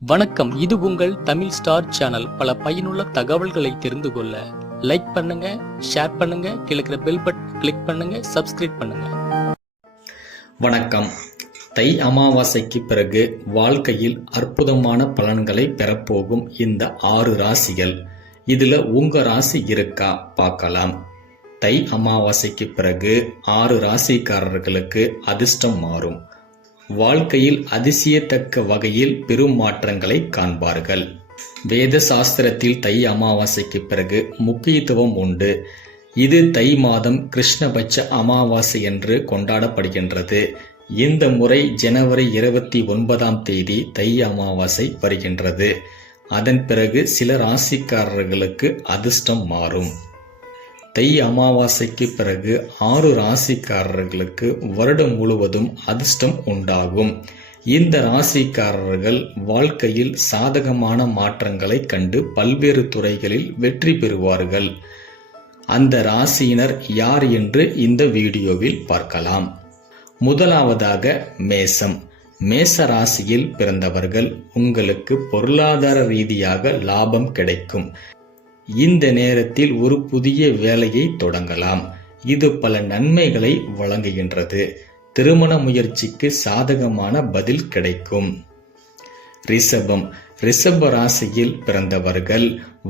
வணக்கம். இது உங்கள் தமிழ் ஸ்டார் சேனல். பல பயனுள்ள தகவல்களை தெரிந்து கொள்ள லைக் பண்ணுங்க, ஷேர் பண்ணுங்க, கிழக்கிற பெல் பட்டன் கிளிக் பண்ணுங்க, சப்ஸ்கிரைப் பண்ணுங்க. வணக்கம். தை அமாவாசைக்கு பிறகு வாழ்க்கையில் அற்புதமான பலன்களை பெறப்போகும் இந்த 6 ராசிகள். இதுல உங்க ராசி இருக்கா பார்க்கலாம். தை அமாவாசைக்கு பிறகு 6 ராசிக்காரர்களுக்கு அதிர்ஷ்டம் மாறும். வாழ்க்கையில் அதிசயத்தக்க வகையில் பெரும் மாற்றங்களை காண்பார்கள். வேத சாஸ்திரத்தில் தை அமாவாசைக்கு பிறகு முக்கியத்துவம் உண்டு. இது தை மாதம் கிருஷ்ணபட்ச அமாவாசை என்று கொண்டாடப்படுகின்றது. இந்த முறை ஜனவரி 29ஆம் தேதி தை அமாவாசை வருகின்றது. அதன் பிறகு சில ராசிக்காரர்களுக்கு அதிர்ஷ்டம் மாறும். தை அமாவாசைக்கு பிறகு 6 ராசிக்காரர்களுக்கு வருடம் முழுவதும் அதிர்ஷ்டம் உண்டாகும். இந்த ராசிக்காரர்கள் வாழ்க்கையில் சாதகமான மாற்றங்களை கண்டு பல்வேறு துறைகளில் வெற்றி பெறுவார்கள். அந்த ராசியினர் யார் என்று இந்த வீடியோவில் பார்க்கலாம். முதலாவதாக மேசம். மேச ராசியில் பிறந்தவர்கள் உங்களுக்கு பொருளாதார ரீதியாக லாபம் கிடைக்கும். இந்த நேரத்தில் ஒரு புதிய வேலையை தொடங்கலாம். இது பல நன்மைகளை வழங்குகின்றது. திருமண முயற்சிக்கு சாதகமான பதில் கிடைக்கும். ரிஷபம். ரிஷப ராசியில் பிறந்தவர்கள்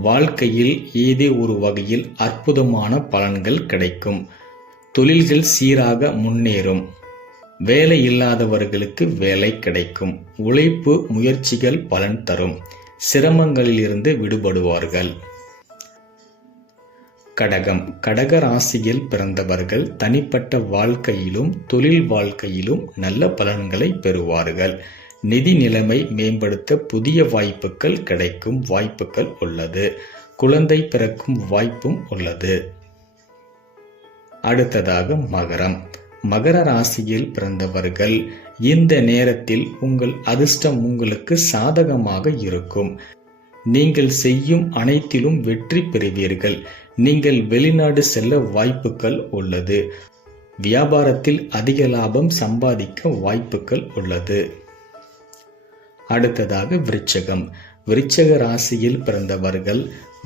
வாழ்க்கையில் ஏதோ ஒரு வகையில் அற்புதமான பலன்கள் கிடைக்கும். தொழில்கள் சீராக முன்னேறும். வேலை இல்லாதவர்களுக்கு வேலை கிடைக்கும். உழைப்பு முயற்சிகள் பலன் தரும். சிரமங்களிலிருந்து விடுபடுவார்கள். கடகம். கடக ராசியில் பிறந்தவர்கள் தனிப்பட்ட வாழ்க்கையிலும் தொழில் வாழ்க்கையிலும் நல்ல பலன்களை பெறுவார்கள். நிதி நிலைமை மேம்படுத்த புதிய வாய்ப்புகள் கிடைக்கும் வாய்ப்புகள் உள்ளது. குழந்தை பிறக்கும் வாய்ப்பும் உள்ளது. அடுத்ததாக மகரம். மகர ராசியில் பிறந்தவர்கள் இந்த நேரத்தில் உங்கள் அதிர்ஷ்டம் உங்களுக்கு சாதகமாக இருக்கும். நீங்கள் செய்யும் அனைத்திலும் வெற்றி பெறுவீர்கள். நீங்கள் வெளிநாடு செல்ல வாய்ப்புகள் உள்ளது. வியாபாரத்தில் அதிக லாபம் சம்பாதிக்க வாய்ப்புகள் உள்ளது. அடுத்ததாக விருச்சகம். விருச்சக ராசியில் பிறந்தவர்கள்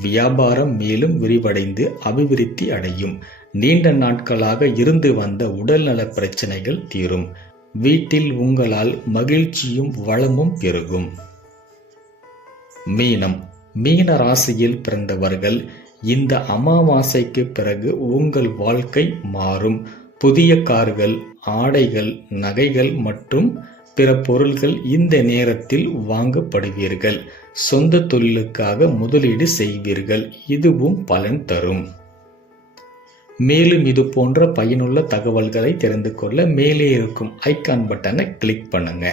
வியாபாரம் மேலும் விரிவடைந்து அபிவிருத்தி அடையும். நீண்ட நாட்களாக இருந்து வந்த உடல்நல பிரச்சனைகள் தீரும். வீட்டில் உங்களால் மகிழ்ச்சியும் வளமும் பெருகும். மீனம். மீன ராசியில் பிறந்தவர்கள் இந்த அமாவாசைக்கு பிறகு உங்கள் வாழ்க்கை மாறும். புதிய கார்கள், ஆடைகள், நகைகள் மற்றும் பிற பொருள்கள் இந்த நேரத்தில் வாங்கப்படுவீர்கள். சொந்த தொழிலுக்காக முதலீடு செய்வீர்கள். இதுவும் பலன் தரும். மேலும் இது போன்ற பயனுள்ள தகவல்களை தெரிந்து கொள்ள மேலே இருக்கும் ஐகான் பட்டனை கிளிக் பண்ணுங்க.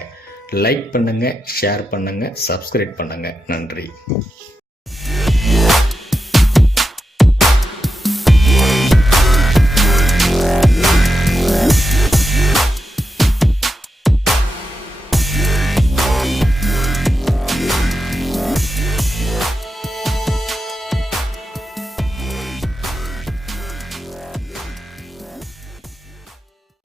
லைக் பண்ணுங்க, ஷேர் பண்ணுங்க, சப்ஸ்கிரைப் பண்ணுங்க. நன்றி.